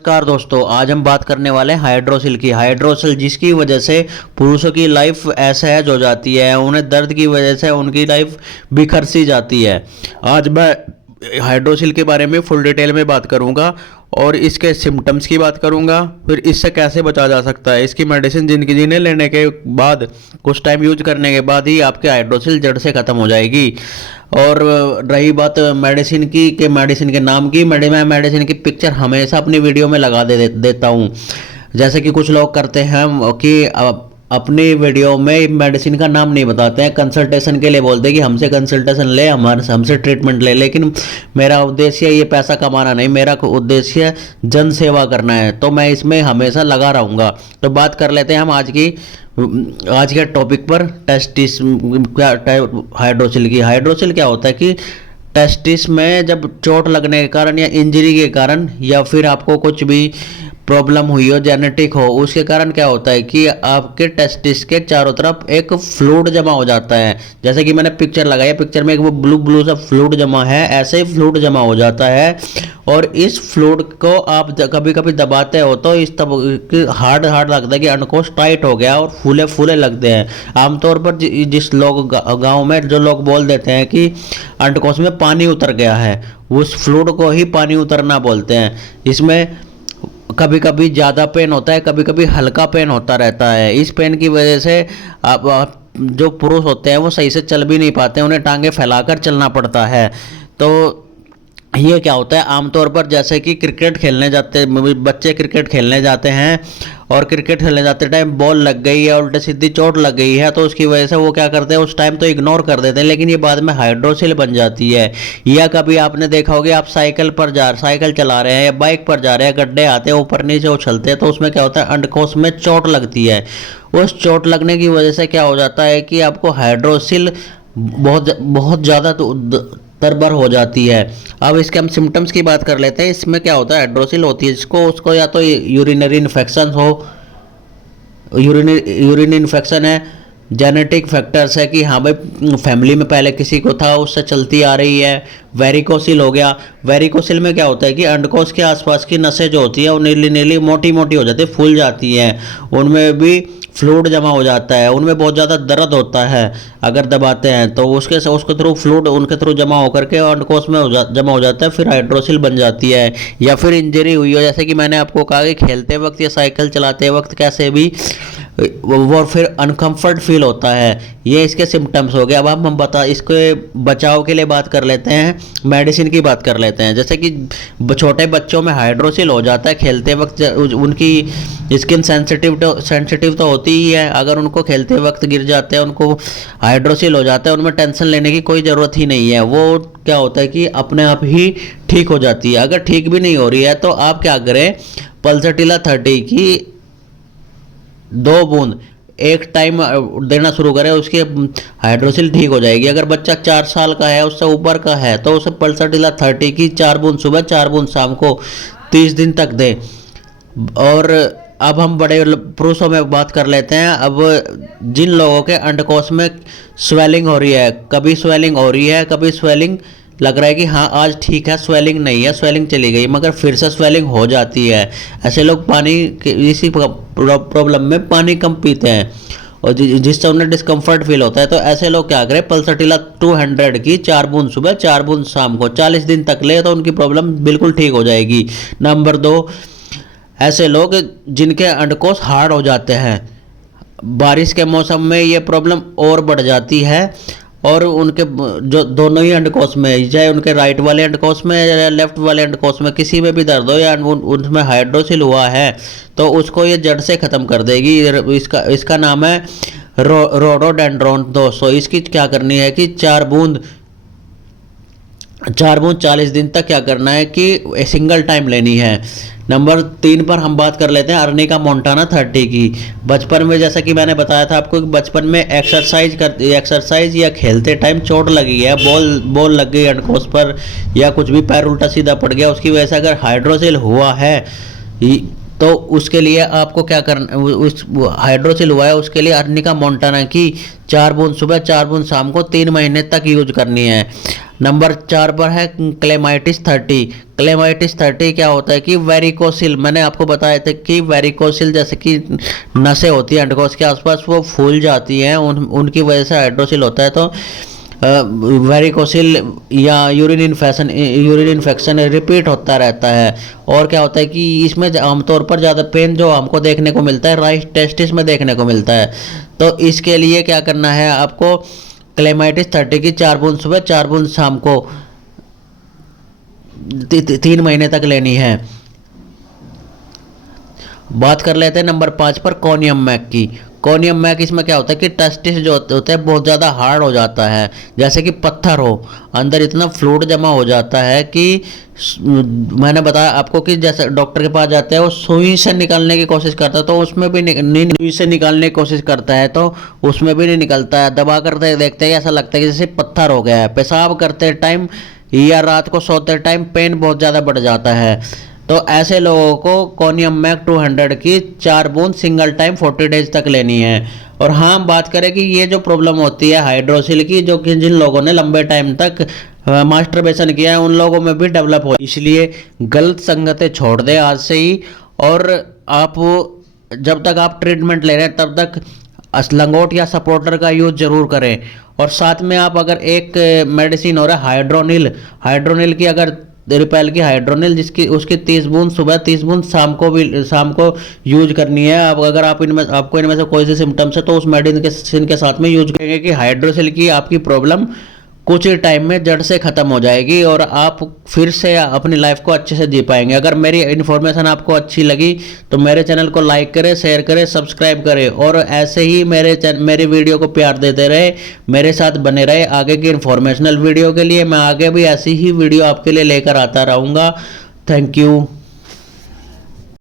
नमस्कार दोस्तों, आज हम बात करने वाले हैं हाइड्रोसिल की। हाइड्रोसिल जिसकी वजह से पुरुषों की लाइफ असहज हो जाती है, उन्हें दर्द की वजह से उनकी लाइफ बिखर सी जाती है। आज मैं हाइड्रोसिल के बारे में फुल डिटेल में बात करूंगा और इसके सिम्टम्स की बात करूंगा, फिर इससे कैसे बचा जा सकता है। इसकी मेडिसिन जिंदगी जीने लेने के बाद कुछ टाइम यूज करने के बाद ही आपकी हाइड्रोसिल जड़ से ख़त्म हो जाएगी। और रही बात मेडिसिन की कि मेडिसिन के नाम की, मैं मेडिसिन की पिक्चर हमेशा अपनी वीडियो में लगा देता हूँ। जैसे कि कुछ लोग करते हैं कि अपनी वीडियो में मेडिसिन का नाम नहीं बताते हैं, कंसल्टेशन के लिए बोलते हैं कि हमसे कंसल्टेशन ले, हमसे ट्रीटमेंट ले। लेकिन मेरा उद्देश्य ये पैसा कमाना नहीं, मेरा उद्देश्य जन सेवा करना है, तो मैं इसमें हमेशा लगा रहूँगा। तो बात कर लेते हैं हम आज के टॉपिक पर, टेस्टिस क्या हाइड्रोसिल की। हाइड्रोसिल क्या होता है कि टेस्टिस में जब चोट लगने के कारण या इंजरी के कारण या फिर आपको कुछ भी प्रॉब्लम हुई हो, जेनेटिक हो, उसके कारण क्या होता है कि आपके टेस्टिस के चारों तरफ एक फ्लूइड जमा हो जाता है। जैसे कि मैंने पिक्चर लगाया, पिक्चर में एक वो ब्लू ब्लू सा फ्लूइड जमा है, ऐसे ही फ्लूइड जमा हो जाता है। और इस फ्लूइड को आप कभी कभी दबाते हो तो इस तब हार्ड लगता है कि अंडकोश टाइट हो गया और फूले फूले लगते हैं। आमतौर पर जिस लोग गाँव में जो लोग बोल देते हैं कि अंडकोश में पानी उतर गया है, उस फ्लूइड को ही पानी उतरना बोलते हैं। इसमें कभी कभी ज़्यादा पेन होता है, कभी कभी हल्का पेन होता रहता है। इस पेन की वजह से आप जो पुरुष होते हैं वो सही से चल भी नहीं पाते, उन्हें टांगे फैलाकर चलना पड़ता है। तो ये क्या होता है, आमतौर पर जैसे कि क्रिकेट खेलने जाते बच्चे क्रिकेट खेलने जाते हैं और क्रिकेट खेलने जाते टाइम बॉल लग गई है, उल्टे सीधी चोट लग गई है, तो उसकी वजह से वो क्या करते हैं, उस टाइम तो इग्नोर कर देते हैं, लेकिन ये बाद में हाइड्रोसिल बन जाती है। या कभी आपने देखा होगा, आप साइकिल चला रहे हैं या बाइक पर जा रहे हैं, गड्ढे आते हैं, ऊपर नीचे उछलते हैं, तो उसमें क्या होता है, अंडकोश में चोट लगती है। उस चोट लगने की वजह से क्या हो जाता है कि आपको हाइड्रोसिल बहुत ज़्यादा तरबर हो जाती है। अब इसके हम सिम्टम्स की बात कर लेते हैं। इसमें क्या होता है, हाइड्रोसिल होती है जिसको उसको या तो यूरिनरी इन्फेक्शन हो, यूरिन इन्फेक्शन है, जेनेटिक फैक्टर्स है कि हाँ भाई फैमिली में पहले किसी को था, उससे चलती आ रही है। वेरिकोसिल हो गया। वेरिकोसिल में क्या होता है कि अंडकोश के आसपास की नसें जो होती है वो नीली नीली मोटी मोटी हो जाती है, फूल जाती हैं, उनमें भी फ्लूइड जमा हो जाता है, उनमें बहुत ज़्यादा दर्द होता है अगर दबाते हैं तो उसके थ्रू फ्लूइड उनके थ्रू जमा होकर के अंडकोश में जमा हो जाता है, फिर हाइड्रोसिल बन जाती है। या फिर इंजरी हुई हो, जैसे कि मैंने आपको कहा कि खेलते वक्त या साइकिल चलाते वक्त कैसे भी वो फिर अनकंफर्ट फील होता है, ये इसके सिम्टम्स हो गए। अब हम इसके बचाव के लिए बात कर लेते हैं, मेडिसिन की बात कर लेते हैं। जैसे कि छोटे बच्चों में हाइड्रोसिल हो जाता है खेलते वक्त, उनकी स्किन सेंसिटिव तो होती ही है, अगर उनको खेलते वक्त गिर जाते हैं, उनको हाइड्रोसिल हो जाता है, उनमें टेंशन लेने की कोई ज़रूरत ही नहीं है। वो क्या होता है कि अपने आप ही ठीक हो जाती है। अगर ठीक भी नहीं हो रही है तो आप क्या करें, पल्सटीला 30 की 2 बूंद एक टाइम देना शुरू करें, उसकी हाइड्रोसिल ठीक हो जाएगी। अगर बच्चा 4 साल का है, उससे ऊपर का है, तो उसे पल्सटीला 30 की 4 बूंद सुबह 4 बूंद शाम को 30 दिन तक दें। और अब हम बड़े पुरुषों में बात कर लेते हैं। अब जिन लोगों के अंडकोश में स्वेलिंग हो रही है, कभी स्वेलिंग हो रही है, कभी स्वेलिंग लग रहा है कि हाँ आज ठीक है, स्वेलिंग नहीं है, स्वेलिंग चली गई, मगर फिर से स्वेलिंग हो जाती है, ऐसे लोग पानी इसी प्रॉब्लम में पानी कम पीते हैं और जिससे उन्हें डिस्कम्फर्ट फील होता है, तो ऐसे लोग क्या करें, पल्सटीला 200 की 4 बूंद सुबह 4 बूंद शाम को 40 दिन तक ले, तो उनकी प्रॉब्लम बिल्कुल ठीक हो जाएगी। नंबर 2, ऐसे लोग जिनके अंडकोश हार्ड हो जाते हैं, बारिश के मौसम में ये प्रॉब्लम और बढ़ जाती है और उनके जो दोनों ही अंडकोश में, चाहे उनके राइट वाले अंडकोश में या लेफ्ट वाले अंडकोश में, किसी में भी दर्द हो या उनमें हाइड्रोसिल हुआ है तो उसको ये जड़ से ख़त्म कर देगी। इसका नाम है रोडोडेंड्रोन 200। इसकी क्या करनी है कि 4 बूंद 40 दिन तक क्या करना है कि सिंगल टाइम लेनी है। नंबर 3 पर हम बात कर लेते हैं अर्निका मोंटाना 30 की। बचपन में जैसा कि मैंने बताया था आपको कि बचपन में एक्सरसाइज या खेलते टाइम चोट लगी है, बॉल लग गई अंडकोश पर या कुछ भी पैर उल्टा सीधा पड़ गया, उसकी वजह से अगर हाइड्रोसिल हुआ है तो उसके लिए आपको क्या करना, उस हाइड्रोसिल हुआ है उसके लिए अर्निका मोंटाना की 4 बूंद सुबह 4 बूंद शाम को 3 महीने तक यूज करनी है। नंबर 4 पर है क्लेमाइटिस 30। क्लेमाइटिस 30 क्या होता है कि वेरिकोसिल, मैंने आपको बताया था कि वेरिकोसिल जैसे कि नसें होती हैं अंडकोश के आसपास वो फूल जाती हैं, उनकी वजह से हाइड्रोसिल होता है। तो वेरिकोसिल या यूरिन इन्फेक्शन रिपीट होता रहता है। और क्या होता है कि इसमें आमतौर पर ज़्यादा पेन जो हमको देखने को मिलता है राइट टेस्टिस में देखने को मिलता है। तो इसके लिए क्या करना है आपको, क्लेमाइटिस 30 की 4 बूंद सुबह 4 बूंद शाम को 3 महीने तक लेनी है। बात कर लेते हैं नंबर 5 पर कोनियम मैक की। कोनियम मैक, इसमें क्या होता है कि टेस्टिस जो होता है बहुत ज़्यादा हार्ड हो जाता है, जैसे कि पत्थर हो, अंदर इतना फ्लूइड जमा हो जाता है कि मैंने बताया आपको कि जैसे डॉक्टर के पास जाते हैं वो सुई से निकालने की कोशिश करता है, तो उसमें भी सुई से निकालने की कोशिश करता है तो उसमें भी नहीं निकलता है। दबा करते देखते हैं ऐसा लगता है कि जैसे पत्थर हो गया है। पेशाब करते टाइम या रात को सोते टाइम पेन बहुत ज़्यादा बढ़ जाता है। तो ऐसे लोगों को कोनियम मैक 200 की 4 बूंद सिंगल टाइम 40 डेज तक लेनी है। और हाँ, हम बात करें कि ये जो प्रॉब्लम होती है हाइड्रोसिल की, जो कि जिन लोगों ने लंबे टाइम तक मास्टरबेशन किया है उन लोगों में भी डेवलप हो, इसलिए गलत संगतें छोड़ दें आज से ही। और आप जब तक आप ट्रीटमेंट ले रहे हैं तब तक लंगोट या सपोर्टर का यूज जरूर करें। और साथ में आप अगर एक मेडिसिन हो रहा है हाइड्रोनिल की, अगर रिपेल की हाइड्रोनिल जिसकी उसकी 30 बूंद सुबह 30 बूंद शाम को यूज करनी है। अब अगर आपको इनमें से कोई से सिम्टम्स है तो उस मेडिसिन के साथ में यूज करेंगे कि हाइड्रोसिल की आपकी प्रॉब्लम कुछ ही टाइम में जड़ से ख़त्म हो जाएगी और आप फिर से अपनी लाइफ को अच्छे से जी पाएंगे। अगर मेरी इन्फॉर्मेशन आपको अच्छी लगी तो मेरे चैनल को लाइक करें, शेयर करें, सब्सक्राइब करें और ऐसे ही मेरे वीडियो को प्यार देते रहे, मेरे साथ बने रहे। आगे की इन्फॉर्मेशनल वीडियो के लिए मैं आगे भी ऐसी ही वीडियो आपके लिए लेकर आता रहूँगा। Thank you.